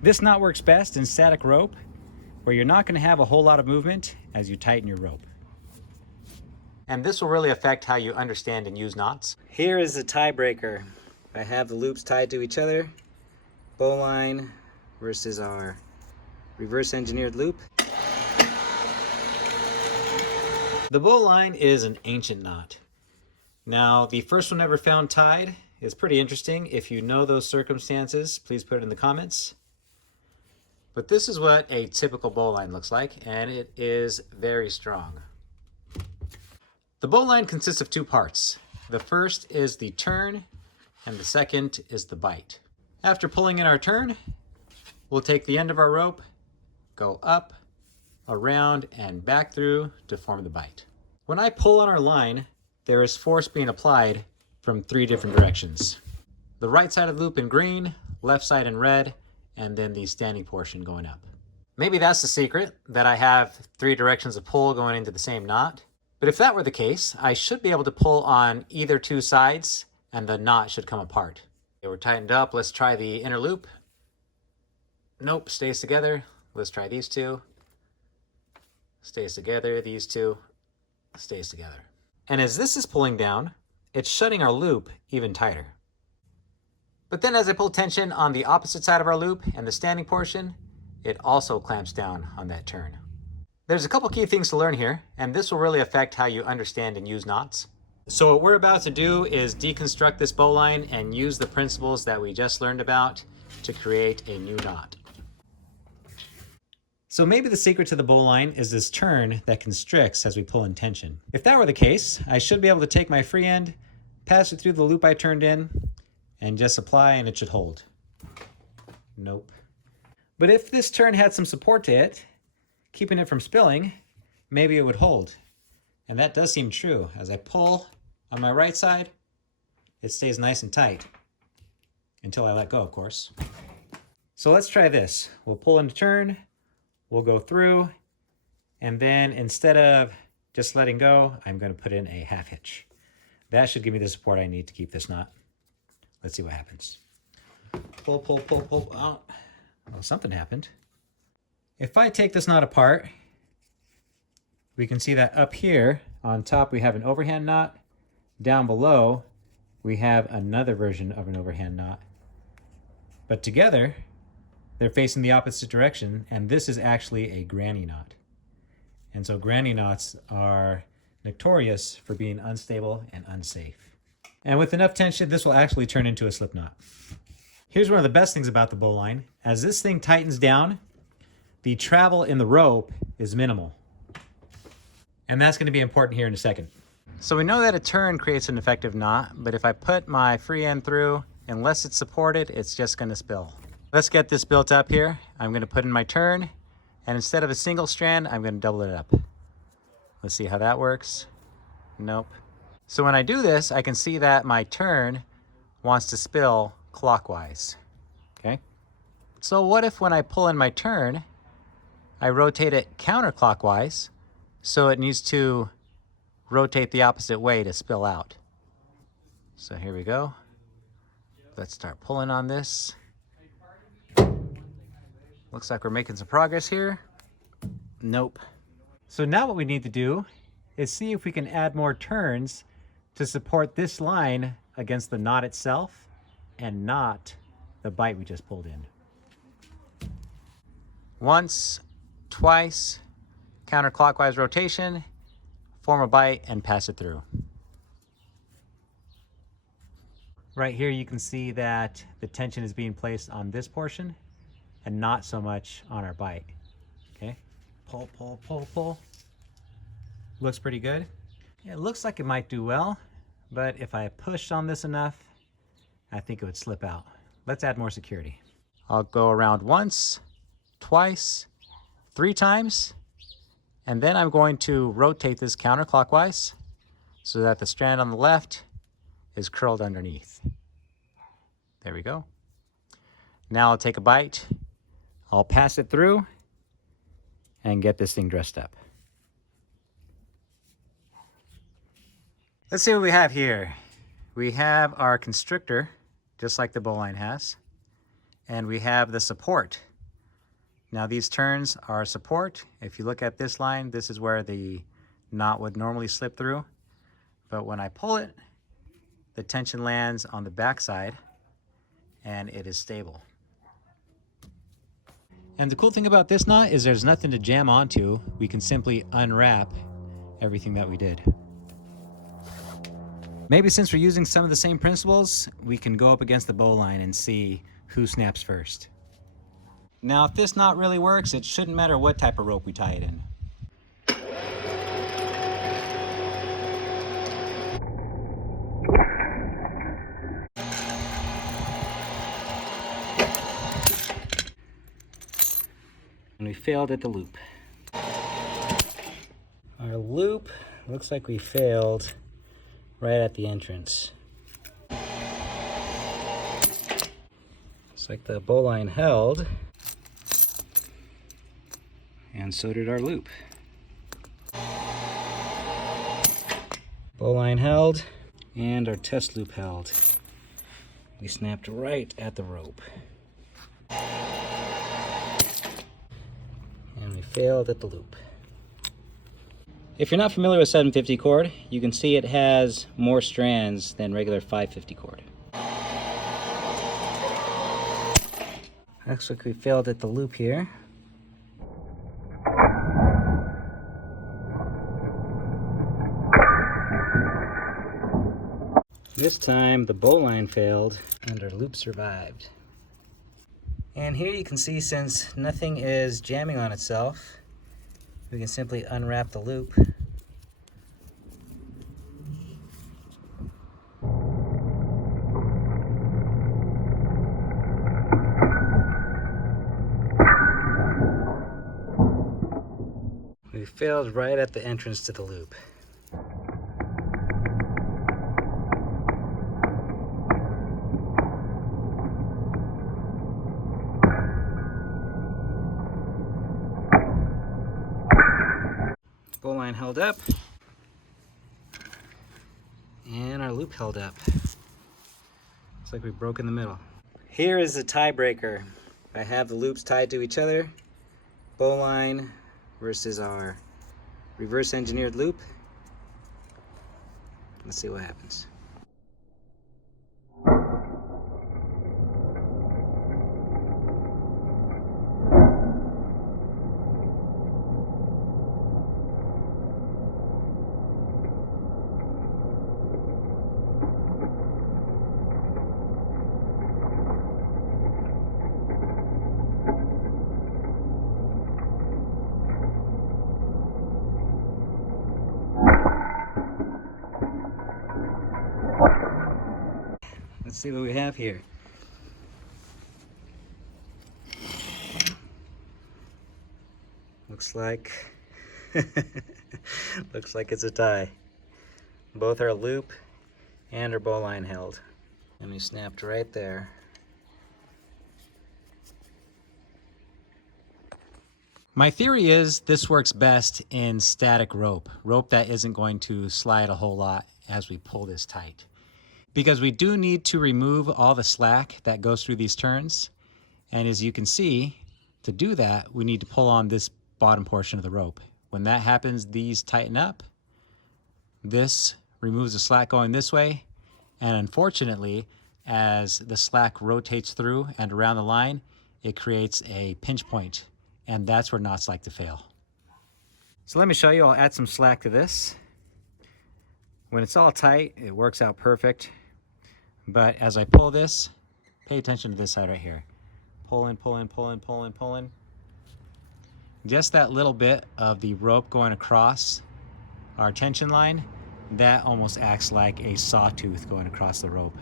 This knot works best in static rope, where you're not going to have a whole lot of movement as you tighten your rope. And this will really affect how you understand and use knots. Here is the tiebreaker. I have the loops tied to each other. Bowline versus our reverse engineered loop. The bowline is an ancient knot. Now, the first one ever found tied is pretty interesting. If you know those circumstances, please put it in the comments. But this is what a typical bowline looks like, and it is very strong. The bowline consists of two parts. The first is the turn, and the second is the bite. After pulling in our turn, we'll take the end of our rope, go up, around, and back through to form the bite. When I pull on our line, there is force being applied from three different directions. The right side of the loop in green, left side in red, and then the standing portion going up. Maybe that's the secret, that I have three directions of pull going into the same knot. But if that were the case, I should be able to pull on either two sides and the knot should come apart. Okay, we're tightened up. Let's try the inner loop. Nope, stays together. Let's try these two. Stays together, these two, stays together. And as this is pulling down, it's shutting our loop even tighter. But then as I pull tension on the opposite side of our loop and the standing portion, it also clamps down on that turn. There's a couple key things to learn here, and this will really affect how you understand and use knots. So what we're about to do is deconstruct this bowline and use the principles that we just learned about to create a new knot. So maybe the secret to the bowline is this turn that constricts as we pull in tension. If that were the case, I should be able to take my free end, pass it through the loop I turned in, and just apply and it should hold. Nope. But if this turn had some support to it, keeping it from spilling, maybe it would hold. And that does seem true. As I pull on my right side, it stays nice and tight. Until I let go, of course. So let's try this. We'll pull into turn, we'll go through, and then instead of just letting go, I'm going to put in a half hitch. That should give me the support I need to keep this knot. Let's see what happens. Pull, pull, pull, pull. Oh, well, something happened. If I take this knot apart, we can see that up here on top we have an overhand knot. Down below we have another version of an overhand knot. But together they're facing the opposite direction, and this is actually a granny knot. And so granny knots are notorious for being unstable and unsafe. And with enough tension, this will actually turn into a slip knot. Here's one of the best things about the bowline. As this thing tightens down, the travel in the rope is minimal. And that's going to be important here in a second. So we know that a turn creates an effective knot, but if I put my free end through, unless it's supported, it's just going to spill. Let's get this built up here. I'm going to put in my turn, and instead of a single strand, I'm going to double it up. Let's see how that works. Nope. So when I do this, I can see that my turn wants to spill clockwise. Okay? So what if when I pull in my turn, I rotate it counterclockwise, so it needs to rotate the opposite way to spill out. So here we go. Let's start pulling on this. Looks like we're making some progress here. Nope. So now what we need to do is see if we can add more turns to support this line against the knot itself and not the bite we just pulled in. Once, twice, counterclockwise rotation, form a bite and pass it through. Right here you can see that the tension is being placed on this portion and not so much on our bite. Okay, pull, pull, pull, pull. Looks pretty good. Yeah, it looks like it might do well, but if I push on this enough, I think it would slip out. Let's add more security. I'll go around once, twice, 3 times, and then I'm going to rotate this counterclockwise so that the strand on the left is curled underneath. There we go. Now I'll take a bite, I'll pass it through, and get this thing dressed up. Let's see what we have here. We have our constrictor, just like the bowline has, and we have the support Now these turns are support. If you look at this line, this is where the knot would normally slip through. But when I pull it, the tension lands on the back side and it is stable. And the cool thing about this knot is there's nothing to jam onto. We can simply unwrap everything that we did. Maybe since we're using some of the same principles, we can go up against the bowline and see who snaps first. Now, if this knot really works, it shouldn't matter what type of rope we tie it in. And we failed at the loop. Our loop looks like we failed right at the entrance. Looks like the bowline held, and so did our loop. Bowline held, and our test loop held. We snapped right at the rope. And we failed at the loop. If you're not familiar with 750 cord, you can see it has more strands than regular 550 cord. Looks like we failed at the loop here. This time the bowline failed and our loop survived. And here you can see, since nothing is jamming on itself, we can simply unwrap the loop. We failed right at the entrance to the loop. Bowline held up, and our loop held up. Looks like we broke in the middle. Here is the tiebreaker. I have the loops tied to each other, bowline versus our reverse engineered loop. Let's see what happens. Let's see what we have here. Looks like looks like it's a tie. Both our loop and our bowline held, and we snapped right there. My theory is this works best in static rope that isn't going to slide a whole lot as we pull this tight. Because we do need to remove all the slack that goes through these turns. And as you can see, to do that, we need to pull on this bottom portion of the rope. When that happens, these tighten up. This removes the slack going this way. And unfortunately, as the slack rotates through and around the line, it creates a pinch point. And that's where knots like to fail. So let me show you. I'll add some slack to this. When it's all tight, it works out perfect. But as I pull this, pay attention to this side right here. Pulling, pulling, pulling, pulling, pulling. Just that little bit of the rope going across our tension line, that almost acts like a sawtooth going across the rope.